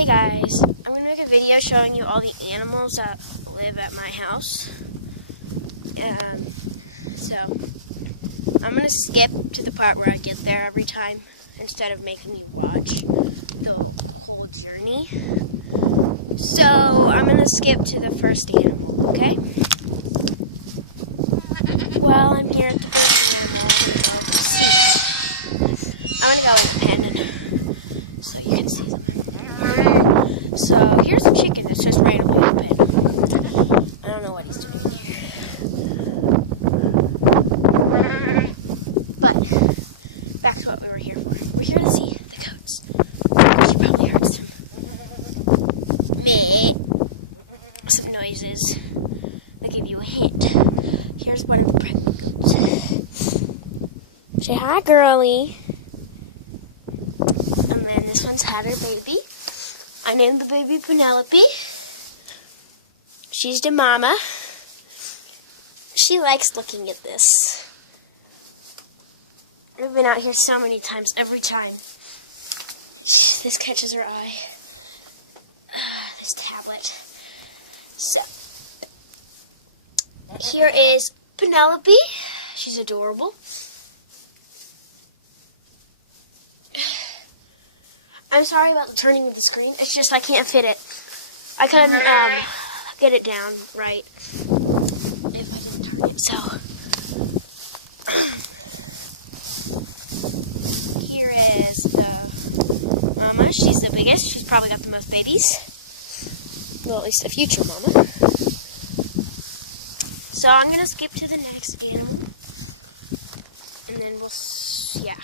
Hey guys, I'm going to make a video showing you all the animals that live at my house. So, I'm going to skip to the part where I get there every time instead of making you watch the whole journey. So, I'm going to skip to the first animal, okay? While I'm here at the I'm going to go in the pen so you can see them. So here's a chicken that's just randomly open. I don't know what he's doing here. But back to what we were here for. We're here to see the goats. You probably heard some meh, some noises that give you a hint. Here's one of the pregnant goats. Say hi, girlie. And then this one's had her baby. I named the baby Penelope. She's the mama. She likes looking at this. We've been out here so many times. Every time this catches her eye. This tablet. So, here is Penelope. She's adorable. I'm sorry about the turning of the screen. It's just I can't fit it. I couldn't get it down right if I didn't turn it. So here is the mama. She's the biggest. She's probably got the most babies. Well, at least the future mama. So I'm gonna skip to the next animal, and then yeah.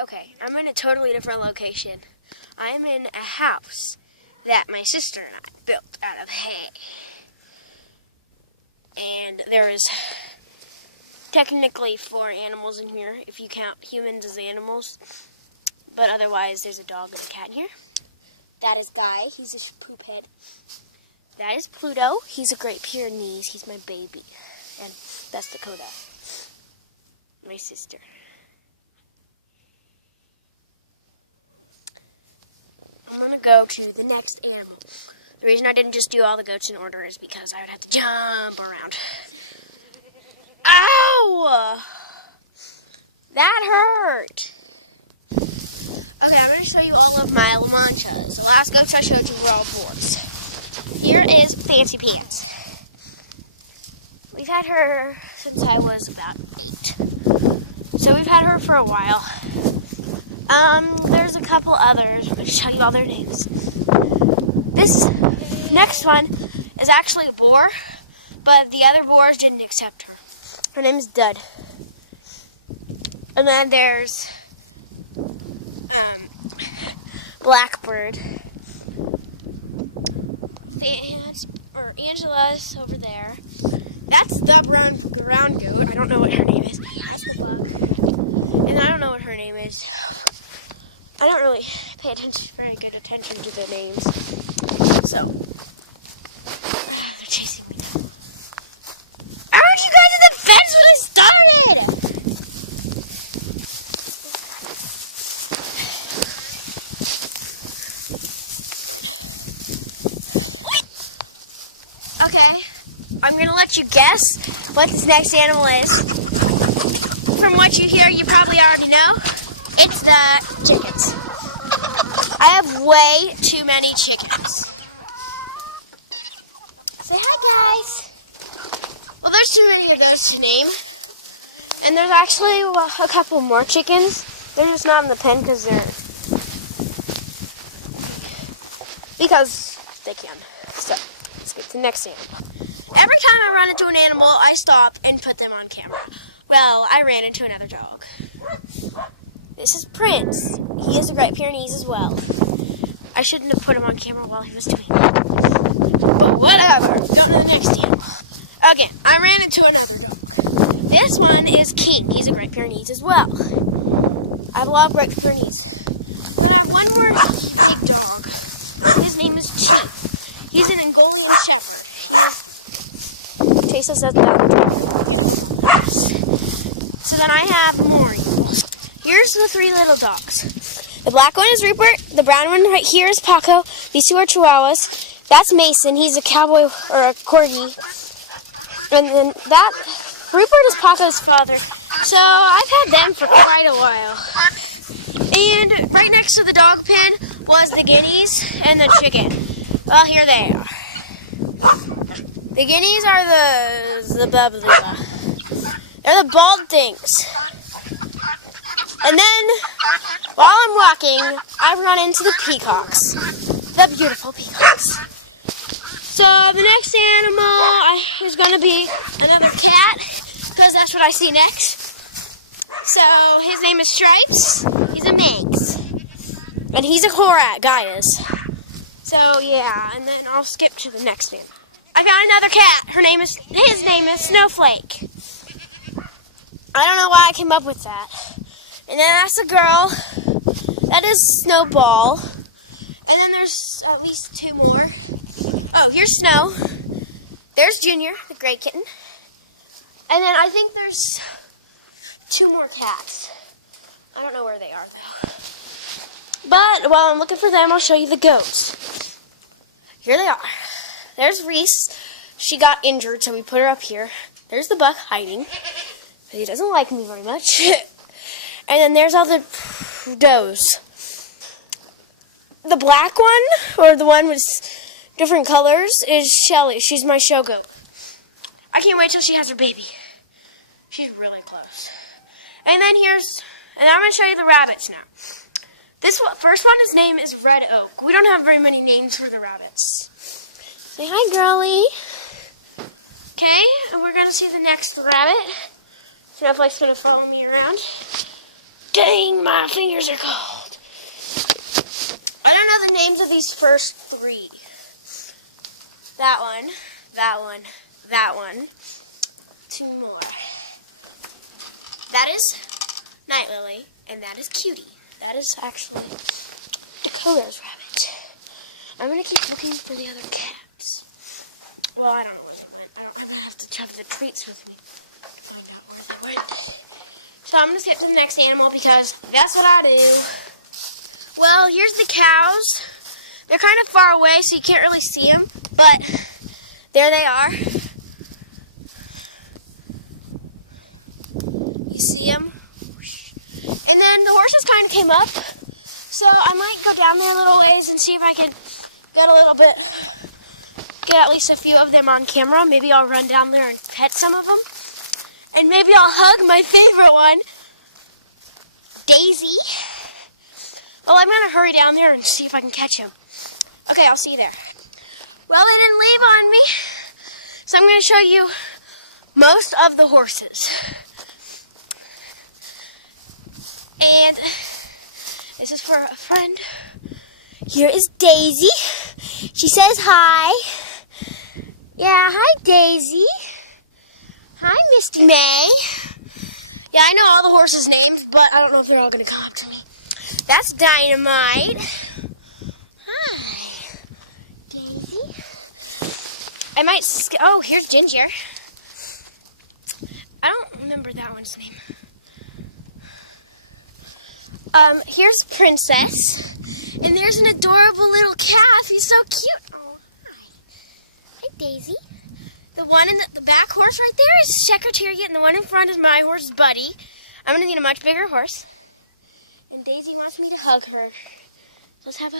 Okay, I'm in a totally different location. I am in a house that my sister and I built out of hay. And there is technically 4 animals in here, if you count humans as animals. But otherwise, there's a dog and a cat in here. That is Guy. He's a poop head. That is Pluto. He's a Great Pyrenees. He's my baby. And that's Dakota, my sister. I'm going to go to the next animal. The reason I didn't just do all the goats in order is because I would have to jump around. Ow! That hurt! Okay, I'm going to show you all of my La Manchas. The last goats I showed you were all boars. Here is Fancy Pants. We've had her since I was about 8. So we've had her for a while. There's a couple others. I'm going to show you all their names. This next one is actually a boar, but the other boars didn't accept her. Her name is Dud. And then there's Blackbird. Angela's over there. That's the brown goat. I don't know what her name is. That's the bug. And I don't know what her name is. I don't really pay very good attention to the names. So, they're chasing me now. Aren't you guys at the fence when I started? Okay, I'm going to let you guess what this next animal is. From what you hear, you probably already know. It's the chickens. I have way too many chickens. Say hi, guys. Well, there's too many of those to name. And there's actually a couple more chickens. They're just not in the pen because they can. So, let's get to the next animal. Every time I run into an animal, I stop and put them on camera. Well, I ran into another dog. This is Prince. He is a Great Pyrenees as well. I shouldn't have put him on camera while he was doing that. But whatever. Go to the next animal. Again, I ran into another dog. This one is King. He's a Great Pyrenees as well. I love Great Pyrenees. But I have one more big dog. His name is Chief. He's an Angolian Shepherd. Chase says that. So then I have more. Here's the 3 little dogs. The black one is Rupert. The brown one right here is Paco. These two are Chihuahuas. That's Mason. He's a cowboy or a corgi. And then that Rupert is Paco's father. So I've had them for quite a while. And right next to the dog pen was the guineas and the chicken. Well, here they are. The guineas are the blah, blah, blah. They're the bald things. And then, while I'm walking, I run into the peacocks. The beautiful peacocks. So the next animal is going to be another cat, because that's what I see next. So his name is Stripes. He's a Manx. And he's a Korat, guy is. So yeah, and then I'll skip to the next animal. I found another cat. His name is Snowflake. I don't know why I came up with that. And then that's a girl. That is Snowball. And then there's at least two more. Oh, here's Snow. There's Junior, the gray kitten. And then I think there's two more cats. I don't know where they are though. But while I'm looking for them, I'll show you the goats. Here they are. There's Reese. She got injured, so we put her up here. There's the buck hiding. He doesn't like me very much. And then there's all the does. The black one, or the one with different colors, is Shelly. She's my show goat. I can't wait till she has her baby. She's really close. And then I'm going to show you the rabbits now. This first one, his name is Red Oak. We don't have very many names for the rabbits. Say hi, girlie. Okay, and we're going to see the next rabbit. Snowflake's going to follow me around. Dang, my fingers are cold. I don't know the names of these first three. That one, that one, that one. Two more. That is Night Lily, and that is Cutie. That is actually Dakota's rabbit. I'm going to keep looking for the other cats. Well, I don't know where they went. I don't have to have the treats with me to find out where they went. So I'm going to skip to the next animal because that's what I do. Well, here's the cows. They're kind of far away, so you can't really see them. But there they are. You see them? And then the horses kind of came up. So I might go down there a little ways and see if I can get at least a few of them on camera. Maybe I'll run down there and pet some of them. And maybe I'll hug my favorite one, Daisy. Well, I'm going to hurry down there and see if I can catch him. Okay, I'll see you there. Well, they didn't leave on me, so I'm going to show you most of the horses. And this is for a friend. Here is Daisy. She says hi. Yeah, hi, Daisy. Hi, Misty May. Yeah, I know all the horses' names, but I don't know if they're all going to come up to me. That's Dynamite. Hi, Daisy. I might oh, here's Ginger. I don't remember that one's name. Here's Princess. And there's an adorable little calf. He's so cute. Oh, hi. Hi, Daisy. The one in the back horse right there is Secretariat, and the one in front is my horse, Buddy. I'm going to need a much bigger horse. And Daisy wants me to hug her. Let's have a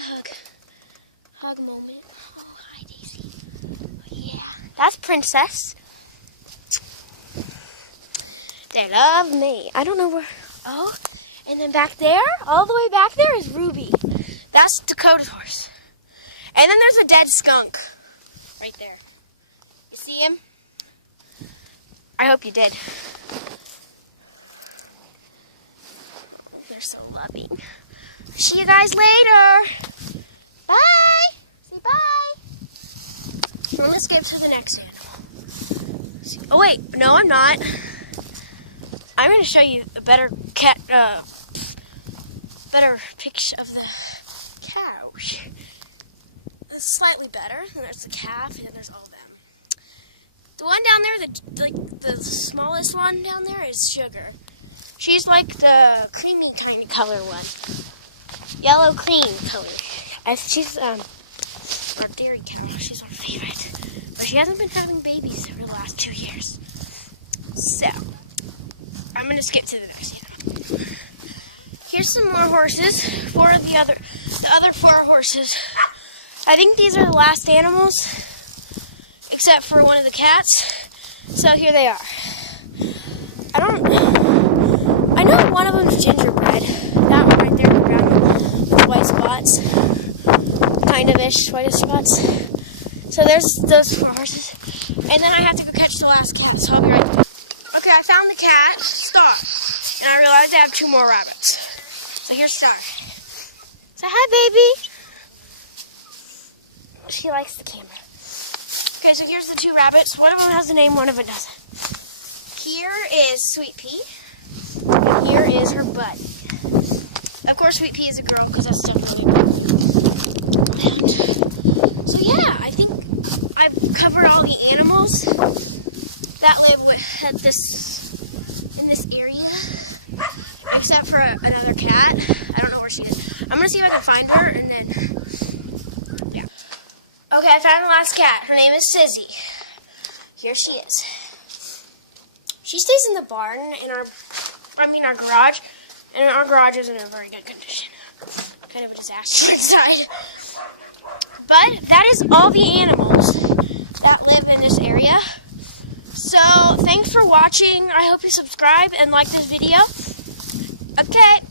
hug moment. Oh, hi, Daisy. Oh, yeah. That's Princess. They love me. I don't know where. Oh, and then back there, all the way back there is Ruby. That's Dakota's horse. And then there's a dead skunk right there. You see him? I hope you did. They're so loving. See you guys later. Bye. Say bye. Well, let's get to the next animal. Oh wait, no, I'm not. I'm going to show you a better better picture of the cow. It's slightly better. And there's the calf, and then there's all of them. The one down there, the smallest one down there is Sugar. She's like the creamy kind of color one. yellow cream color. She's our dairy cow. She's our favorite. But she hasn't been having babies over the last 2 years. So, I'm going to skip to the next animal. Here's some more horses. The other 4 horses. I think these are the last animals, except for one of the cats. So here they are. I know one of them is gingerbread. That one right there, brown with white spots. Kind of-ish, whitish spots. So there's those 4 horses. And then I have to go catch the last cat, so I'll be right back. Okay, I found the cat, Star. And I realized I have 2 more rabbits. So here's Star. Say hi, baby. She likes the camera. Okay, so here's the 2 rabbits. One of them has a name, one of it doesn't. Here is Sweet Pea. And here is her buddy. Of course, Sweet Pea is a girl because that's still really good. So yeah, I think I've covered all the animals that live in this area, except for another cat. I don't know where she is. I'm gonna see if I can find her, and then yeah. Okay, I found the last cat. Her name is Sizzy. Here she is. She stays in the barn our garage, and our garage isn't in a very good condition. Kind of a disaster inside. But that is all the animals that live in this area. So thanks for watching. I hope you subscribe and like this video. Okay.